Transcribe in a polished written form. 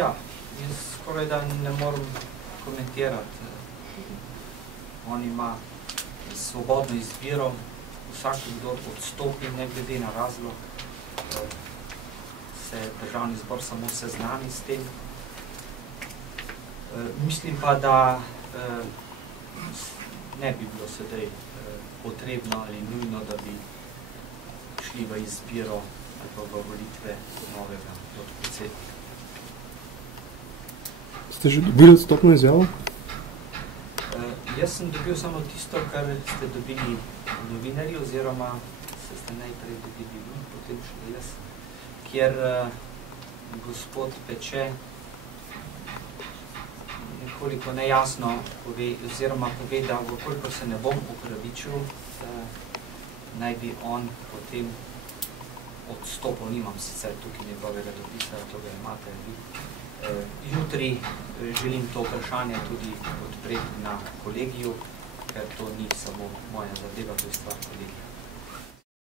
Ja, jaz skoraj da ne moram komentirati. On ima svobodno izbiro, vsak, kdo odstopi, ne glede na razlog, se državni zbor samo seznani s tem. Mislim pa, da ne bi bilo sedaj potrebno ali nujno, da bi šli v izbiro ali pa v volitve novega podpredsednika. Ste že dobili odstopno izjavo? Jaz sem dobil samo tisto, kar ste dobili novinarji, oziroma ste najprej dobili, potem šli jaz, kjer gospod Peče nekoliko nejasno pove, oziroma pove, da vkolikor se ne bom opravičil, naj bi on potem odstopil, nimam sicer tukaj njegovega dopisa, to ga imate vi. Jutri želim to vprašanje tudi odpreti na kolegiju, ker to ni samo moja zadeva, to je stvar kolegija.